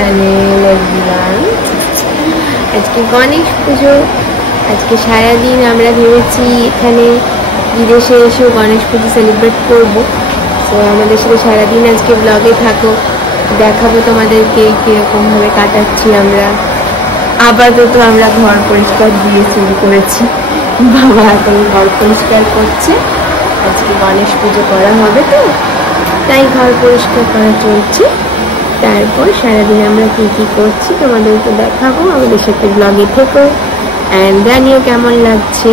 Channel everyone. আজকে গণেশ পুজো। আজকে সারাদিন আমরা ভেবেছি এখানে বিদেশে এসেও গণেশ পুজো সেলিব্রেট করব। তো আমাদের সাথে সারাদিন আজকে ব্লগে থাকো, দেখাবো তোমাদেরকে কীরকমভাবে কাটাচ্ছি আমরা। আপাতত আমরা ঘর পরিষ্কার দিয়ে শুরু করেছি, বাবা এখন ঘর পরিষ্কার করছে। আজকে গণেশ পুজো করা হবে তো তাই ঘর পরিষ্কার করা চলছে। তারপর সারাদিন আমরা কী কী করছি তোমাদেরকে দেখাবো। আমাদের সাথে ব্লগে থেকো অ্যান্ড জানিও কেমন লাগছে।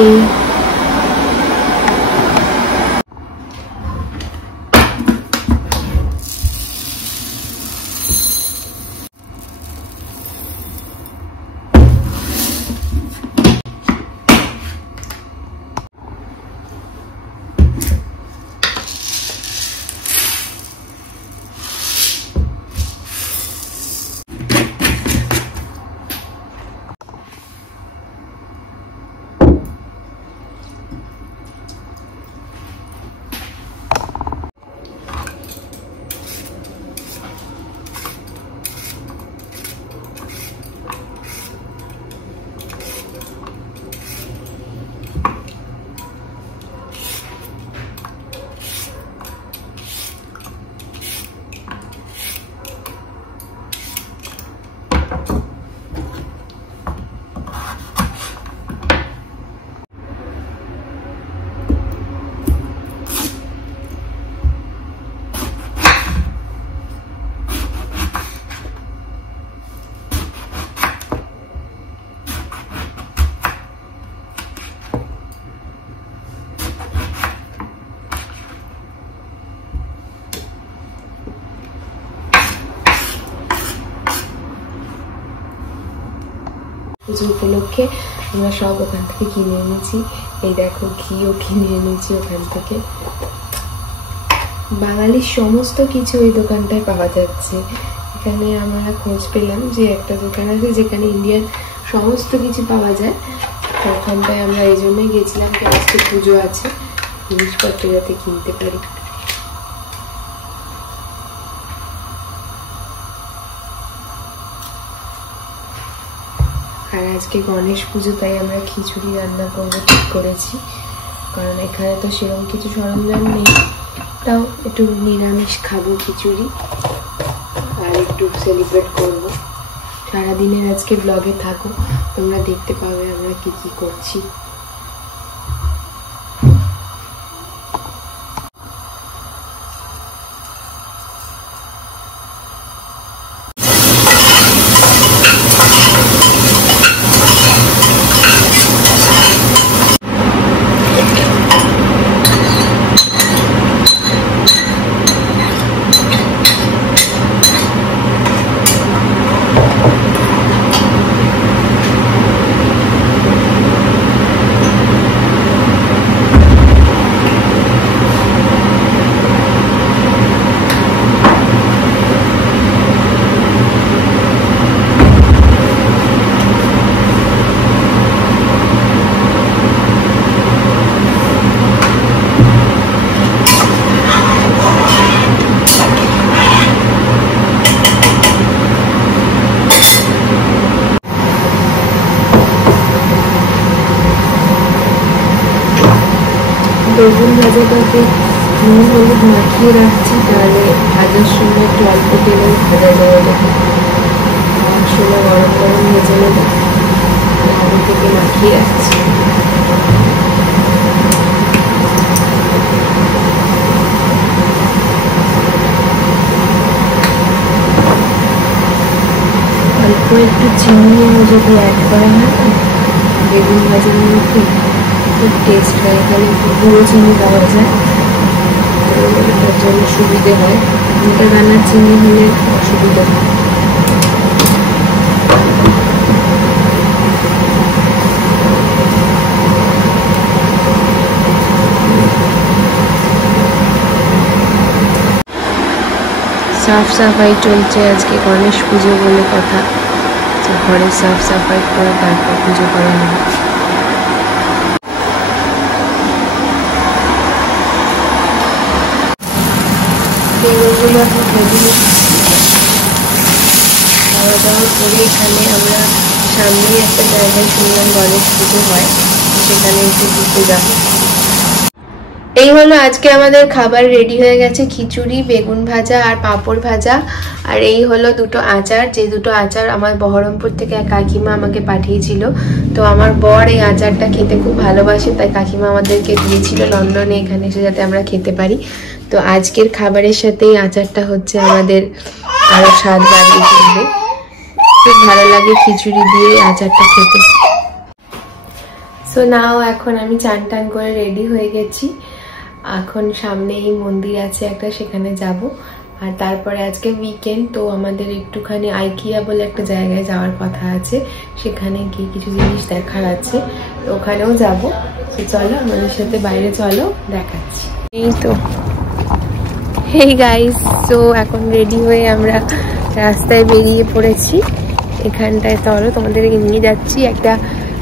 পুজো উপলক্ষে আমরা সব ওখান থেকে কিনে এনেছি। এই দেখো ঘিও কিনে এনেছি ওখান থেকে। বাঙালির সমস্ত কিছু এই দোকানটায় পাওয়া যাচ্ছে। এখানে আমরা খোঁজ পেলাম যে একটা দোকান আছে যেখানে ইন্ডিয়ান সমস্ত কিছু পাওয়া যায়। ওখানটায় আমরা এই জন্যই গেছিলাম যে আজকে পুজো আছে, জিনিসপত্র যাতে কিনতে পারি। আর আজকে গণেশ পুজো তাই আমরা খিচুড়ি রান্না করবো ঠিক করেছি, কারণ এখানে তো সেরকম কিছু সরঞ্জাম নেই। তাও একটু নিরামিষ খাবো খিচুড়ি আর একটু সেলিব্রেট করবো। সারাদিনের আজকে ব্লগে থাকো, তোমরা দেখতে পাবে আমরা কি কি করছি। বেগুন ভাজাটাকে নুন হলুদ মাখিয়ে রাখছি, তাহলে ভাজার সময় একটু অল্প তেলে ভাজা দেওয়া যাবে। মশলা গরম গরম ভেজে নেব, আলু থেকে মাখিয়ে রাখছি। অল্প একটু চিনি যদি অ্যাড করা হয় না বেগুন ভাজার মধ্যে খুব টেস্ট হয়। এখানে গুঁড়ো চিনি পাওয়া যায়, তার জন্য সুবিধে হয়। মোটা দানার চিনি হলে অসুবিধা হয়। সাফ সাফাই চলছে, আজকে গণেশ পুজো বলে কথা। ঘরে সাফ সাফাই করে তারপর পুজো করা হবে। তেলগুলো এখন ভেজে দাওয়া করে এখানে আমরা সামনে একটা জায়গায় শুনলাম গণেশ পুজো হয়, সেখানে একটু ঘুরতে যাবো। এই হলো আজকে আমাদের খাবার রেডি হয়ে গেছে, খিচুড়ি, বেগুন ভাজা আর পাঁপড় ভাজা। আর এই হলো দুটো আচার, যে দুটো আচার আমার বহরমপুর থেকে এক কাকিমা আমাকে পাঠিয়েছিল। তো আমার বর এই আচারটা খেতে খুব ভালোবাসে, তাই কাকিমা আমাদেরকে দিয়েছিল লন্ডনে, এখানে এসে যাতে আমরা খেতে পারি। তো আজকের খাবারের সাথে এই আচারটা হচ্ছে আমাদের আরো স্বাদ বাড়িয়ে তুলবে। খুব ভালো লাগে খিচুড়ি দিয়ে আচারটা খেতে। সো নাও এখন আমি চান টান করে রেডি হয়ে গেছি। এখন সামনে এই মন্দির আছে একটা, সেখানে যাব। আর তারপরে আজকে উইকেন্ড, তো আমাদের একটুখানি আইকিয়া বলে একটা জায়গায় যাওয়ার কথা আছে, সেখানে গিয়ে কিছু জিনিস দেখার আছে, তো ওখানেও যাব। তো চলো আমাদের সাথে বাইরে চলো, দেখাচ্ছি। এই তো হেই গাইস, তো এখন রেডি হয়ে আমরা রাস্তায় বেরিয়ে পড়েছি। এখানটায় চলো তোমাদেরকে নিয়ে যাচ্ছি। একটা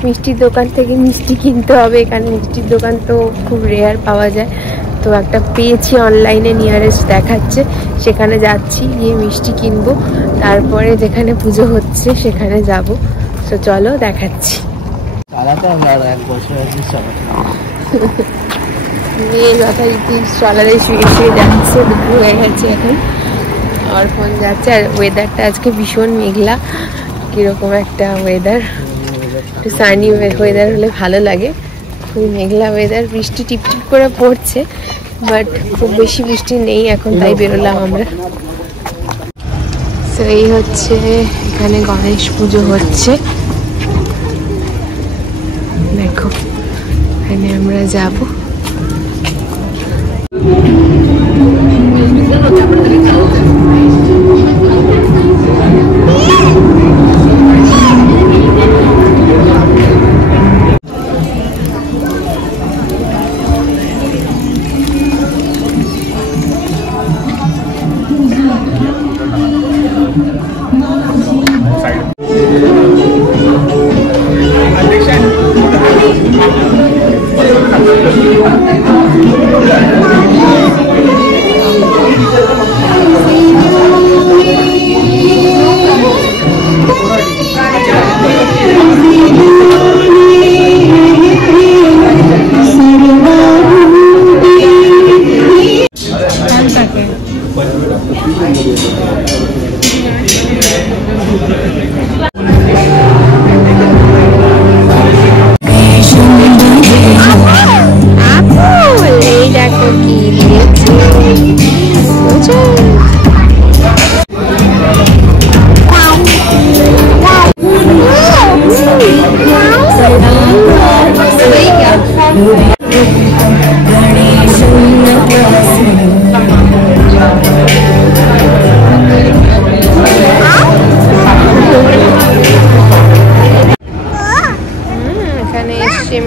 মিষ্টির দোকান থেকে মিষ্টি কিনতে হবে, এখানে মিষ্টির দোকান তো খুব রেয়ার পাওয়া যায়। তো একটা পেয়েছি অনলাইনে, নিয়ারেস্ট দেখাচ্ছে, সেখানে যাচ্ছি, গিয়ে মিষ্টি কিনবো, তারপরে যেখানে পুজো হচ্ছে সেখানে যাব। তো চলো দেখাচ্ছি। মেয়ে যথারীতি ট্রলারে শুয়ে শুয়ে যাচ্ছে, দুপুর হয়ে গেছে এখন, আর ফোন যাচ্ছে। আর ওয়েদারটা আজকে ভীষণ মেঘলা, কিরকম একটা ওয়েদার, একটু সানি ওয়েদার হলে ভালো লাগে। খুবই মেঘলা ওয়েদার, বৃষ্টি টিপটিপ করে পড়ছে, বাট খুব বেশি বৃষ্টি নেই এখন, তাই বেরোলাম আমরা। তো এই হচ্ছে এখানে গণেশ পুজো হচ্ছে, দেখো এখানে আমরা যাব।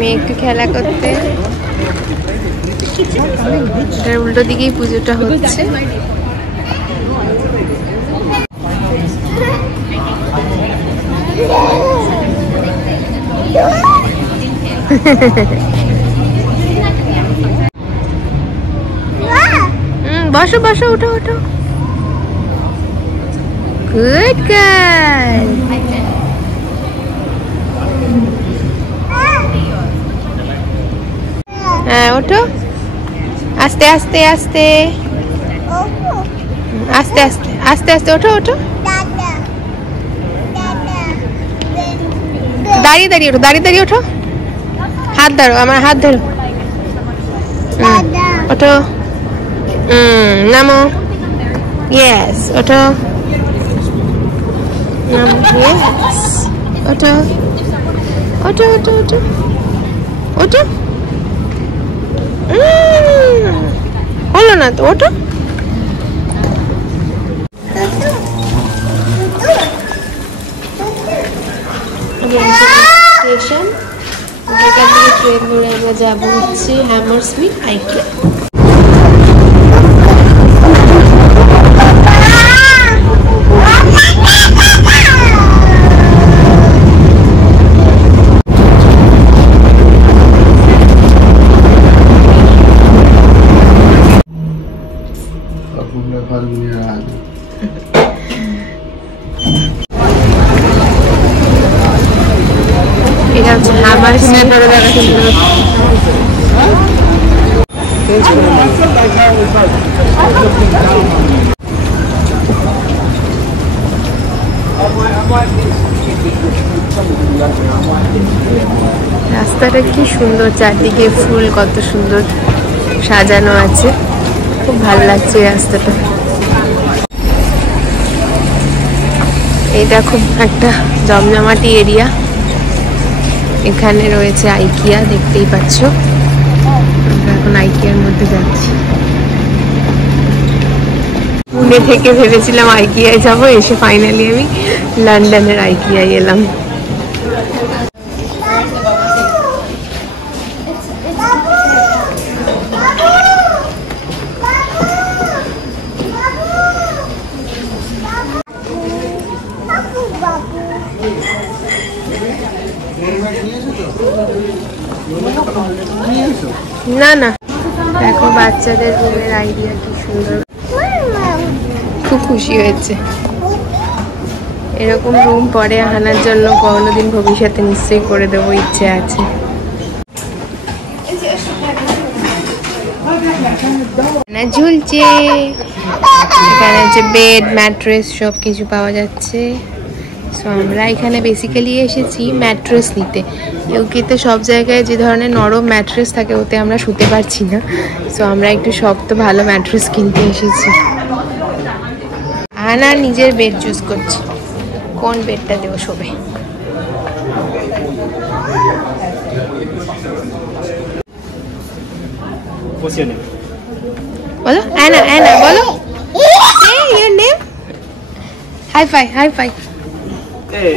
মেয়ে একটু খেলা করতে, উল্টো দিকেই পুজোটা হচ্ছে। বসো বসো, উঠো উঠো, গুড গার্ল। হ্যাঁ ওঠো, আস্তে আস্তে আস্তে আস্তে আস্তে আস্তে আস্তে, ওঠো ওঠো, দাঁড়িয়ে দাঁড়িয়ে ওঠো, দাঁড়িয়ে দাঁড়িয়ে ওঠো, হাত ধরো, আমার হাত ধরো, ওঠো, নামো, ইয়েস, ওঠো, নামো, ইয়েস, ওঠো ওঠো ওঠো ওঠো ওঠো, হলো না তো, ওঠো। স্টেশন, এখান থেকে ট্রেন ধরে আমরা যাবো হচ্ছে হ্যামারস্মিথ আইকিয়া। আসছি। রাস্তাটা কি সুন্দর, চারদিকে ফুল কত সুন্দর সাজানো আছে, খুব ভালো লাগছে রাস্তাটা। এটা খুব একটা জমজমাটি এরিয়া। এখানে রয়েছে আইকিয়া, দেখতেই পাচ্ছ। আমরা এখন আইকিয়ার মধ্যে যাচ্ছি। পুনে থেকে ভেবেছিলাম আইকিয়ায় যাবো, এসে ফাইনালি আমি লন্ডনের আইকিয়ায় এলাম। না না, দেখো বাচ্চাদের রুমের আইডিয়া কি সুন্দর, খুব খুশি হয়েছে। এরকম রুম পরে আনার জন্য কোনোদিন ভবিষ্যতে নিশ্চয়ই করে দেবো, ইচ্ছে আছে। ঝুলছে এখানে হচ্ছে বেড, ম্যাট্রেস সব কিছু পাওয়া যাচ্ছে। সো আমরা এখানে বেসিক্যালি এসেছি ম্যাট্রেস নিতে। ইউকেতে সব জায়গায় যে ধরনের নরম ম্যাট্রেস থাকে ওতে আমরা শুতে পারছি না। সো আমরা একটু শক্ত ভালো ম্যাট্রেস কিনতে এসেছি। আনা নিজের বেড চুজ করছি, কোন বেডটা দেবো শোবে। বলো অ্যানা, অ্যানা বলো। Hey, your name? High five, high five. Hey.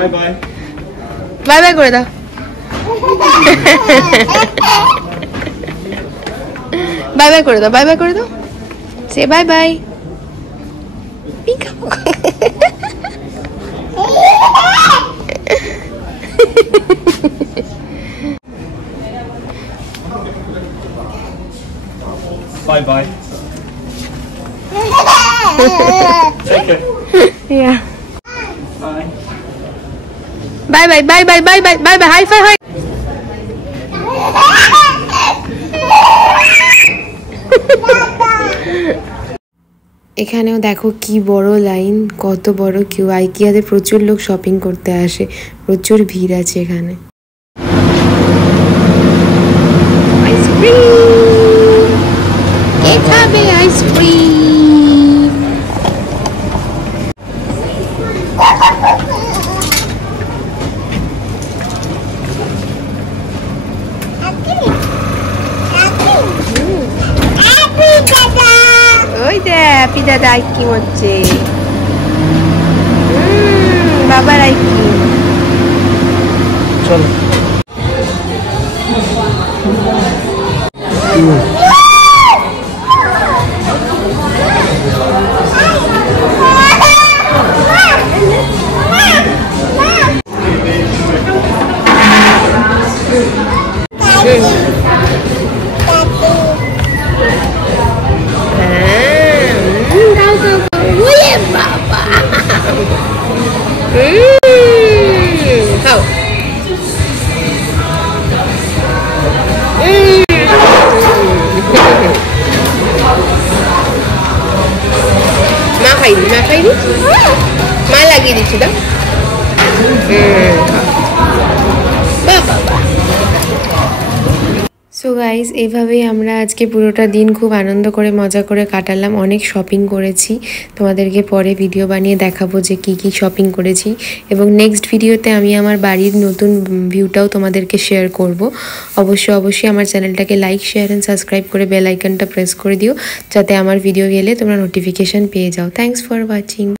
Bye bye. Bye bye করে দাও। বাই বাই করে দাও, বাই বাই করে দাও। সে bye bye. Bye bye. Take care. Yeah. Bye. Bye bye, bye bye, bye bye, bye bye. High five, high. এখানেও দেখো কি বড় লাইন, কত বড় কিউ। আইকিয়াতে প্রচুর লোক শপিং করতে আসে, প্রচুর ভিড় আছে এখানে। আইসক্রিম কে খাবে? আইসক্রিম ওই যে হ্যাপি দাদা আইসক্রিম হচ্ছে। বাবার আইসক্রিম। চলো। খাও। মা খাইনি, মা খাইনি, মা লাগিয়ে দিচ্ছি দাও। সো গাইজ, এইভাবেই আমরা আজকে পুরোটা দিন খুব আনন্দ করে মজা করে কাটালাম। অনেক শপিং করেছি, তোমাদেরকে পরে ভিডিও বানিয়ে দেখাবো যে কি কি শপিং করেছি। এবং নেক্সট ভিডিওতে আমি আমার বাড়ির নতুন ভিউটাও তোমাদেরকে শেয়ার করব। অবশ্যই আমার চ্যানেলটাকে লাইক, শেয়ার অ্যান্ড সাবস্ক্রাইব করে বেল আইকনটা প্রেস করে দিও, যাতে আমার ভিডিও গেলে তোমরা নোটিফিকেশান পেয়ে যাও। Thanks for watching.